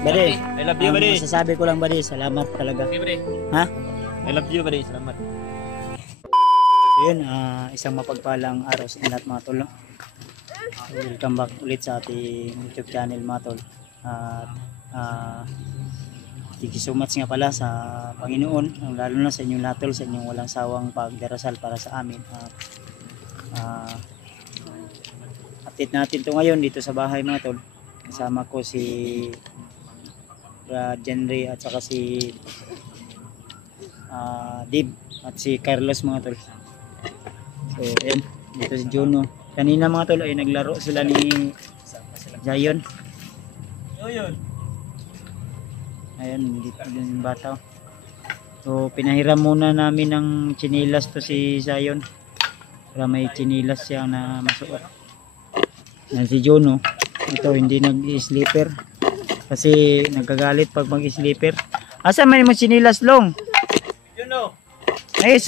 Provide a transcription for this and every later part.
Buddy, I love you, buddy. masasabi ko lang, buddy, salamat talaga. Okay, buddy. Ha? I love you, buddy. Salamat. So yun, isang mapagpalang araw sa lahat mga tol. Welcome back ulit sa ating YouTube channel mga tol. At thank you so much nga pala sa Panginoon, lalo na sa inyong lahat tol, sa inyong walang sawang pagdarasal para sa amin. Update natin to ngayon dito sa bahay mga tol. Kasama ko si Jenry at saka si Dib at si Carlos mga tol. So ayan, dito si Juno. Kanina mga tol ay naglaro sila ni Zion. Ayun. Ayan, dito yung bata. So pinahiram muna namin ng chinilas to si Zion para may chinilas siya na masuot. Yan si Juno. Ito hindi nag-sleeper kasi nagkagalit pag mag-sleeper. Asa man mo chinilas long? Juno. Ay,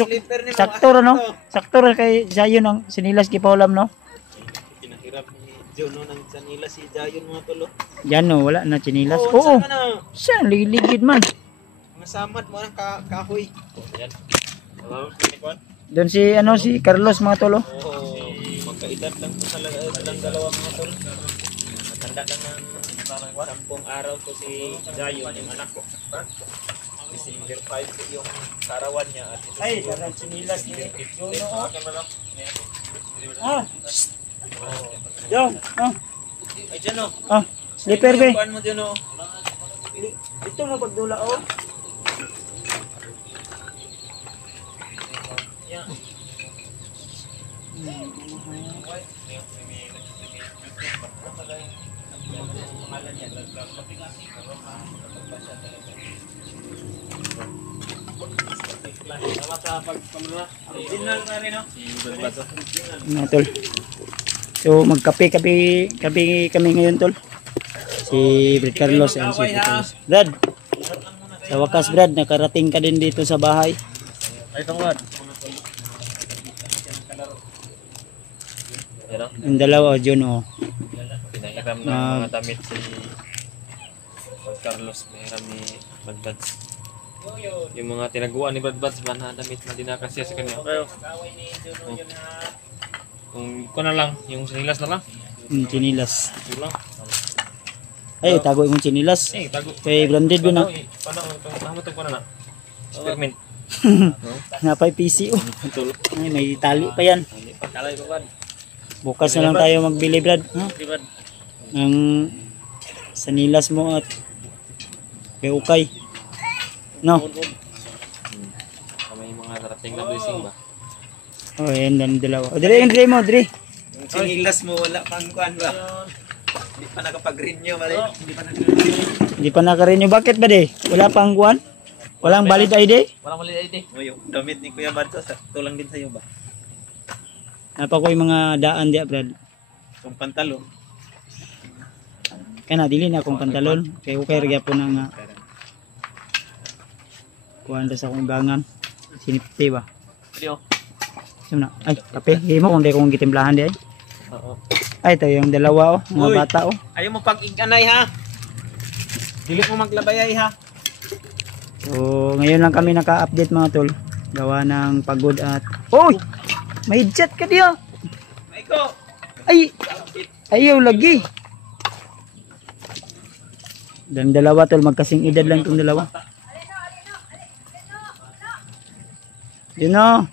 sakto no? Sakto kay Zion ang sinilas gipaulam no? Pinahirap ni Juno ng sanila si Zion mga tolo. Yan no, wala na chinilas. Oo. Siya, ligid man. Mga samat mo ng kahoy. Yan. Hello, Doon si ano si Carlos mga tolo. Oo. Magkaedad lang po silang dalawa mga tolo. Matanda lang ng 10 araw ko si Zion, yung anak ko. December 5 po yung karawan niya at ito Ay, darang chinilas ni Juno. Yo, Ay, Juno. slipper be. Kuhaan mo, Juno. Ito mo pagdula oh. Yeah. Mga tol. So magkape kami ngayon tol. Si Brad Carlos and si Brad. Sa wakas Brad, nakarating ka din dito sa bahay. Ay, tungkol. Yung dalawa John oh. Pinahiram ng mga damit si Carlos. Pinahiram ni Brad Buds. Yung mga tinaguan ni Brad Buds ba na damit na dinakasya sa kanya. Okay. Kung na lang, yung sinilas na lang. Chinilas. Ito lang. Ay, tago yung chinilas. Tago. Kay branded mo na. Paano ito pa na? Experiment. Napay PC oh. Ay, may tali pa yan. Kalay pa ba? Bukas na lang tayo magbili Brad. Ang sanilas mo at kay ukay. No? May mga narating na blessing ba? Oh, yan dan dalawa. O, dali yung mo, dali. Yung sinilas mo, wala pang kuhan ba? Hindi pa nakapag-renew, mali? Hindi pa naka-renew. Bakit ba di? Wala pang kuhan? Walang valid ID? Walang valid ID. O, yung damit ni Kuya Badso, sakto lang din sa'yo ba? Napa ko yung mga daan diya, Brad. Yung pantalon. Kaya na, dili na akong pantalon. Kaya ukay rin po ng kuhan sa akong gangan. Sinipte ba? Video. Na. Ay, kape. Hindi mo kung di kong gitimplahan di ay. Oo. Ay, ito yung dalawa oh. Mga bata oh. Ayaw mo pag-iganay ha. Dili mo maglabayay ha. So, ngayon lang kami naka-update mga tol. Gawa ng pagod at... Uy! May jet ka diya! Maiko! Ay! Ayaw lagi! Dan dalawa tol, magkasing edad lang itong dalawa. Yun o!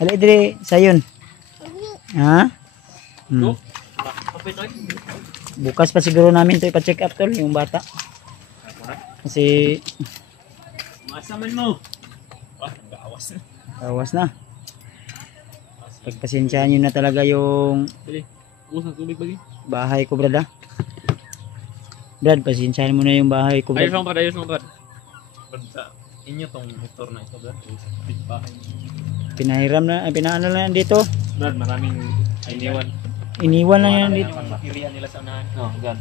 Hali diri, sayon. Ha? Bukas pa siguro namin ito ipa-check up tol, yung bata. Kasi... Masaman mo! Wah, nag-aawas na. Awas na. Pagpasensyahan nyo na talaga yung Usang tubig bagi. bahay ko, Brad. Brad, pasensyahan mo na yung bahay ko, Brad. Ayos lang, Brad. Ayos lang, Brad. Brad, sa inyo tong motor na ito, Brad. Bahay. Pinahiram na, pinaano na yan dito. Brad, maraming iniwan. Iniwan na yan dito. Iriyan nila sa unahan. Oo, gan.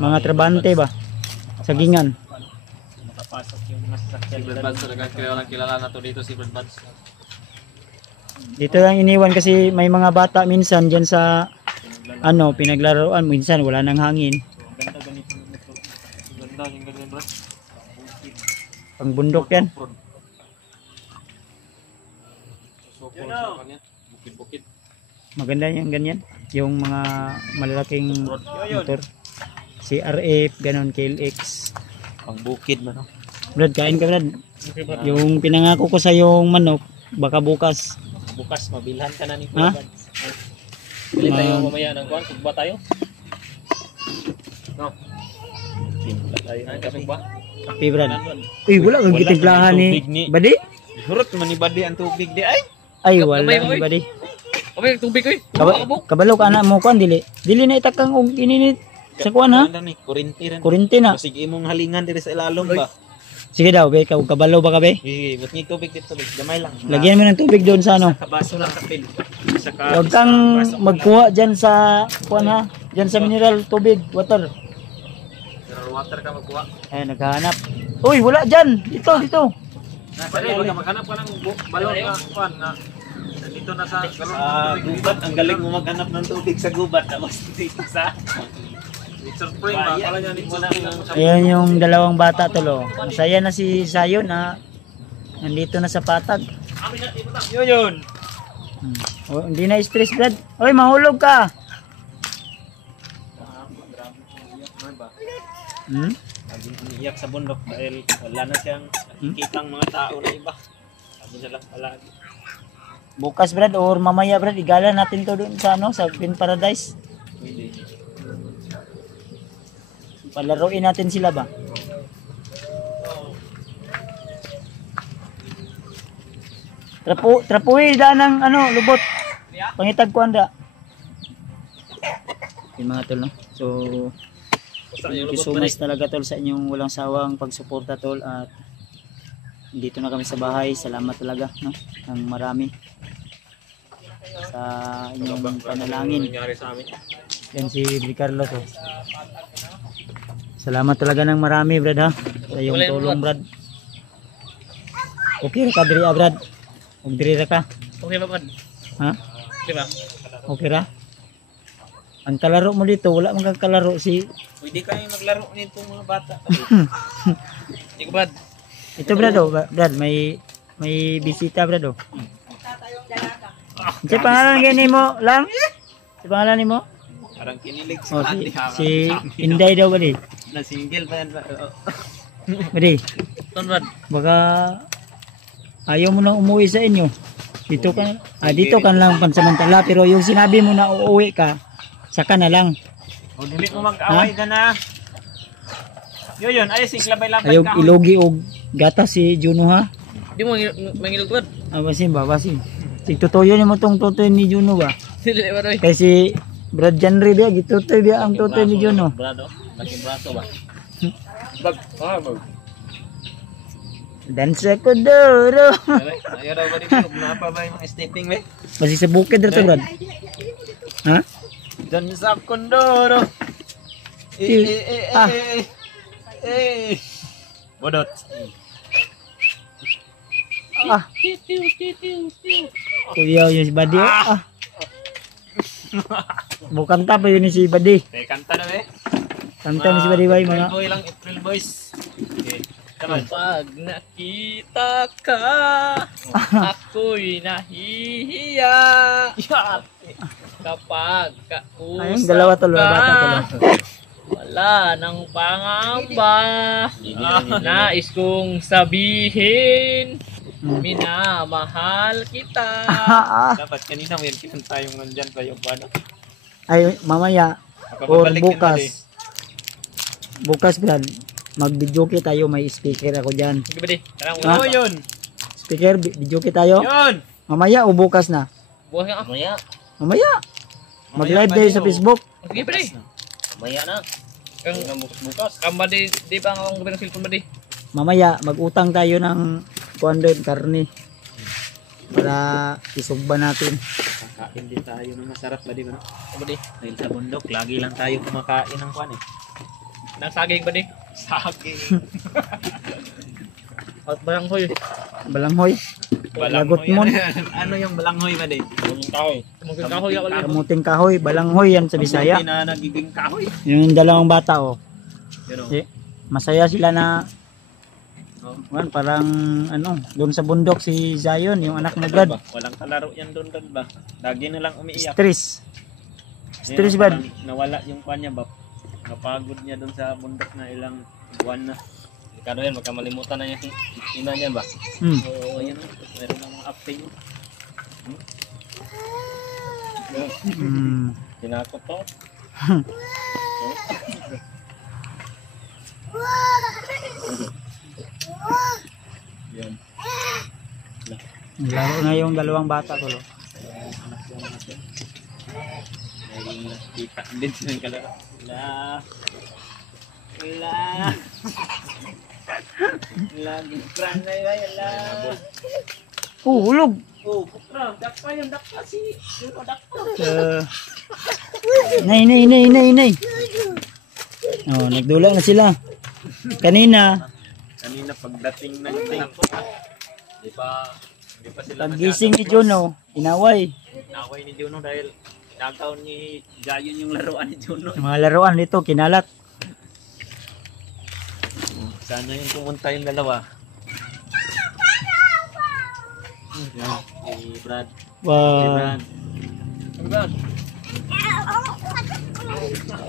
Mga trabante ba? Sagingan. Nakapasok yung mga sasakyan. Si Brad Buds, kilala na to dito si Brad Buds. Dito lang iniwan kasi may mga bata minsan dyan sa pinaglaruan. Minsan wala nang hangin. Ganda ganito ng motor. Ganda yung ganyan bro. Pang bundok yan. Sukol sa kanya. Bukid-bukid. Maganda yung ganyan. Yung mga malalaking motor. CRF, ganon, KLX. Pang bukid man. Brad, kain ka Brad. Yung pinangako ko sa yung manok, baka bukas. Bukas mabilhan ka na ni Ha? Kuya. Bili tayo mamaya ng kuwan. Sugba tayo. No. Timpla tayo ng kasugba. Okay Brad. Uy, wala kang gitimplahan tubig ni Badi? Hurot man ni Badi ang tubig di ay. Ay, wala ni Badi. Kamay tubig oy. Kabalo ka na mo kuan dili. Dili na itakang og ininit sa kuan ha. Kurinti rin. Kurinti na. Sige imong halingan diri sa ilalom ba. Sige daw, be, kabalo ba ka be? Sige, but ni tubig dito, gamay lang. Lagyan mo ng tubig doon sa ano. Sa baso lang kapil. Huwag kang magkuha dyan sa kuan ha. Dyan sa mineral tubig, water. Mineral water ka magkuha. Ay, naghahanap. Uy, wala dyan. Dito. Pare, maghanap ka ng balon na kuan na dito na sa gubat. Ang galing mo maghanap ng tubig sa gubat. Tapos dito sa spring ba? Kala niya ni Ayan yung dalawang bata tulo. Masaya na si Sayon na nandito na sa patag. Yun. Oh, hindi na stress, Brad. Uy, mahulog ka. Laging umiiyak sa bundok dahil wala na siyang nakikitang mga tao na iba. Sabi niya lang palagi. Bukas, Brad, or mamaya, Brad, igala natin to doon sa sa Green Paradise. Pwede. Palaruin natin sila ba? Trapuhi da ng lubot. Pangitag ko anda. Yung mga tol, no? So, thank you so much talaga tol sa inyong walang sawang pagsuporta tol, at dito na kami sa bahay. Salamat talaga, no? Ng marami sa inyong panalangin. Nangyari sa amin. Yan si Ricardo to. Salamat talaga ng marami, Brad, ha? Sa iyong tulong, Brad. Okay ra ka diri, Brad? Huwag diri ra ka. Okay ba, Brad? Ha? Okay ba? Okay ra? Ang kalaro mo dito, wala mang kalaro si... Pwede kami maglaro nito mga bata. Hindi ko, Brad. Ito, Brad, oh. Brad, may bisita, Brad, oh. Si pangalan gani mo lang? Si pangalan ni mo? Parang kinilig si Oh, Andy. si Inday daw, Badi. Na single pa yan. Badi, Ton, Brad. baka ayaw mo nang umuwi sa inyo. Dito ka lang pansamantala, pero yung sinabi mo na uuwi ka, saka na lang. O, dili mo mag-away ka na. Yun, ayos, labay-labay Ayaw ka. ilogi o gata si Juno, ha? Di mo mangilog, Brad. Basin ba, basin. Sigtutuyo ni mo tong tutoy ni Juno ba? Dili, Brad. Kasi Brad Janry dia, gitutoy dia ang tutoy ni Juno. Brado, laki braso ba? Bag, bag. Dan sa Kodoro. Ayaw daw ba dito? Napa ba yung stepping, we? Basi sa bukid dito, Brad. Ha? Dan sa Condoro. Bodot. Ah. Kuya yung si Badi. Bukan pa yun si Badi. Kanta na, we. Kanta ni si Badi, way mga. April boy lang, April boys. Okay. Kapag nakita ka, ako'y nahihiya. Kapag Ayun, kausap dalawa tol, bata ka, tol. wala nang pangamba. Nais kong sabihin, minamahal kita. Dapat kanina mo yan kinanta yung nandyan pa yung ano. Ay, mamaya or bukas. Bukas, Brad. Mag-videoke tayo, may speaker ako diyan. Sige ba di? Tarang yun. Speaker, videoke tayo. Yun. Mamaya o bukas na? Bukas nga. Mamaya. Mamaya. Mag-live tayo sa Facebook. Sige ba di? Mamaya na. Kang bukas. Kamba di ba ang gawin ng cellphone ba di? Mamaya, mag-utang tayo ng karne. Para isugba natin. Kakain din tayo ng masarap ba di ba? Ba di? Dahil sa bundok, lagi lang tayo kumakain ng kwan eh. Nang saging ba di? Saging. At balanghoy. Balanghoy. lagot mo. Ano yung balanghoy ba din? Kamuting kahoy. Kamuting kahoy, balanghoy yan sa Bisaya. Kamuting na nagiging kahoy. Yung dalawang bata oh. Pero, Masaya sila na parang ano, doon sa bundok si Zion, yung anak mo Brad. walang kalaro yan doon ba? Lagi na lang umiiyak. Stress ba? Nawala yung kanya ba? Napagod niya doon sa bundok na ilang buwan na. Kano yan, magkamalimutan na yung ina niya ba? Oo, ayan. Meron ng mga update. Tinakot to. Yan. Laro na yung dalawang bata ko. Kita din sa kalaro. Lagi kran na yun. Hulog. Kran. Dakpa yung dakpa si. Dakpa. Nay. Oh, nagdula na sila. Kanina Pagdating ng ting. Di pa sila paggising ni Juno, inaway. Inaway ni Juno dahil nagaw ni Jayon yung laruan ni Juno. Yung mga laruan nito kinalat. Sana yung pumunta yung dalawa. Yan, si Brad. Wow.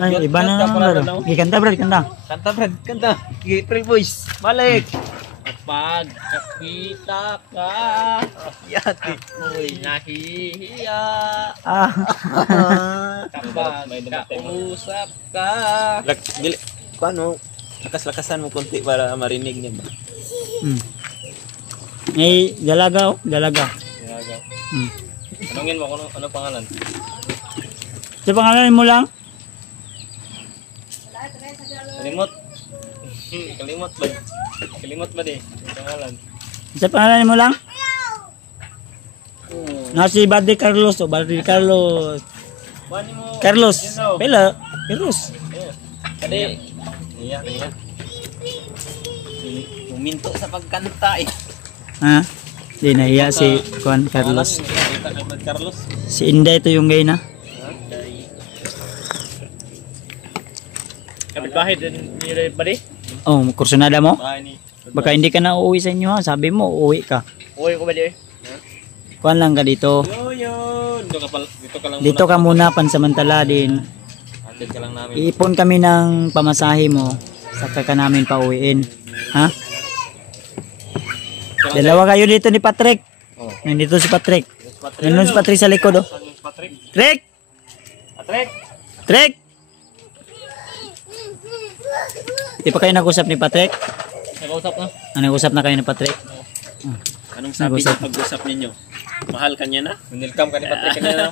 Ay, iba na naman laro. Kanta Brad, kanta. Kanta. April Boys, balik. Kapag nakita ka, yati mo'y nahihiya. Kapag kausap ka. Paano? Lakas-lakasan mo konti para marinig niya ba? May dalaga oh, dalaga. Tanungin mo kung ano pangalan? Sa pangalan mo lang? Kalimot ba di? Pangalan. Sa pangalan mo lang? Si Buddy Carlos o Buddy Carlos. Carlos. Pela. Carlos. Kadi. Iya. Uminto sa pagkanta eh. Ha? Di nahiya si Juan Carlos. Si Inday ito yung gay na. Kapitbahay din ni Buddy? Oh, kursunada mo? Baka hindi ka na uuwi sa inyo ha. Sabi mo, uuwi ka. Uwi ko ba di? Kuhan lang ka dito. Yun. Dito ka muna pansamantala din. Atid ka lang namin. Iipon kami ng pamasahe mo. Saka ka namin pauwiin. Ha? Dalawa kayo dito ni Patrick. Nandito si Patrick. Nandun si Patrick sa likod oh. Trick! Trick! Di pa kayo nag-usap ni Patrick? Nag-usap na. Nag-usap na kayo ni Patrick? Anong sabi niya pag-usap ninyo? Mahal ka niya na? Welcome ka ni Patrick kanina na.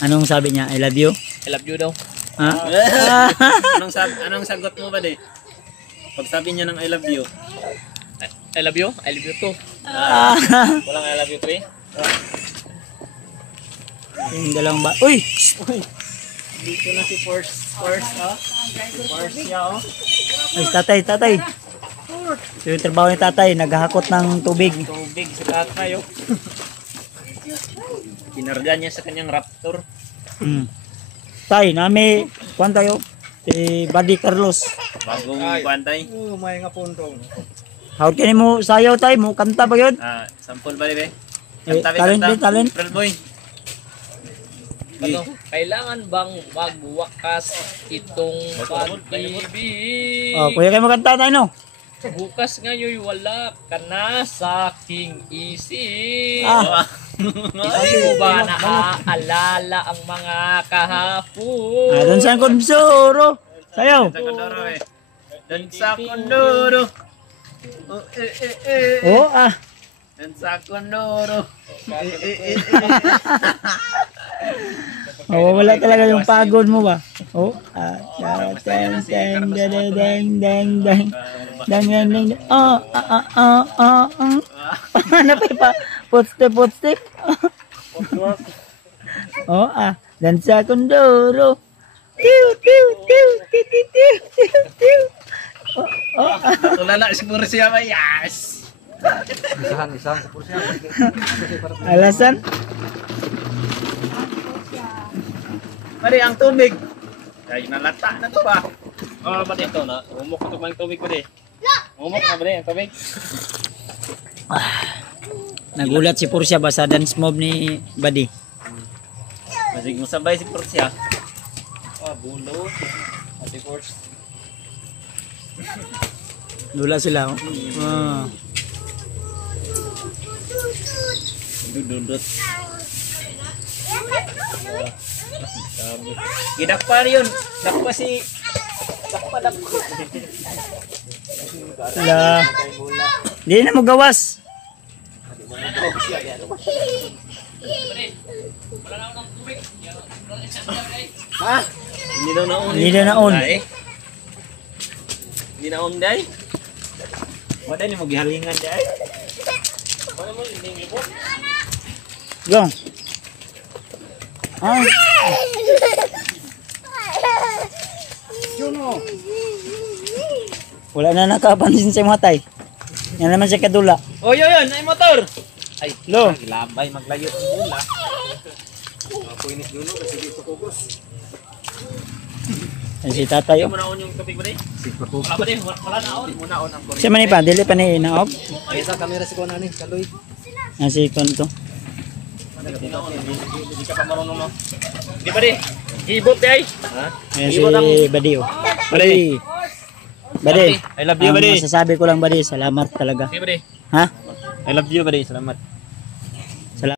Anong sabi niya? I love you? I love you daw. Ha? Anong sagot mo ba di? Pag sabi niya ng I love you. I love you? I love you too. Walang I love you too eh. Yung dalawang ba? Uy! Dito na si Force ha? Force siya oh. Ay, tatay. So, yung trabaho ni tatay, naghahakot ng tubig. Tubig sa tatay oh. Kinarga niya sa kanyang raptor. Tay, nami, kuhan tayo. Si Buddy Carlos. Bagong bantay. May nga puntong. Hawag ka mo sayaw tay mo, kanta ba yun? Sample ba rin Talent. April Boy. Ano? Kailangan bang magwakas itong pag-ibig? Oh, kuya kayo magkanta tayo no? Bukas ngayon wala ka na sa aking isip. Hindi mo ba naaalala ang mga kahapon? Doon sa konsoro. Sayaw. Doon sa kondoro. Doon sa kondoro. Wala talaga yung pagod mo ba? Paano pa? Potstep. Dan sa kondoro. Tulala siguro siya ba? Yes! Isahan sa pursiya. Alasan? Pare, ang tubig. Ay, nalata na to ba? Oh, ba dito na? Umok ko ng tubig ba di? Umok na ba di ang tubig? Nagulat si Portia ba sa dance move ni Buddy? Masig mo sabay si Portia. Ah, bulo. Ate Portia. Lula sila. Oh. Ah. Dududut. Gidakpa yun. Dakpa si... Dakpa. Wala. Hindi na mo gawas. Ha? Hindi daw naon. Hindi na naon. Hindi naon, day. Wala ni maghalingan, day. Ano mo yung libot? Go. Ah. Wala na nakapansin sa matay. Yan naman siya kadula. Oh, yun, ay motor. Ay, Lo. labay, maglayo ang bula. Puinis dulo kasi dito kugos. Ay, si tatay. Hindi Oh. mo naon yung tubig ba di? Wala ba di? Wala naon. Muna on ang kuryente. Siya man pa, dili pa ni naog. Ay, sa camera si Kuan ani, kaloy. Ah, si Tonto. Hindi ka pa marunong no? Di ba di? Ibot di ay? Ha? Ayan si Buddy. Oh. Buddy. Buddy. I love you, Ang buddy. masasabi ko lang, Buddy, salamat talaga. Di ba di? Ha? I love you ba di? Salamat.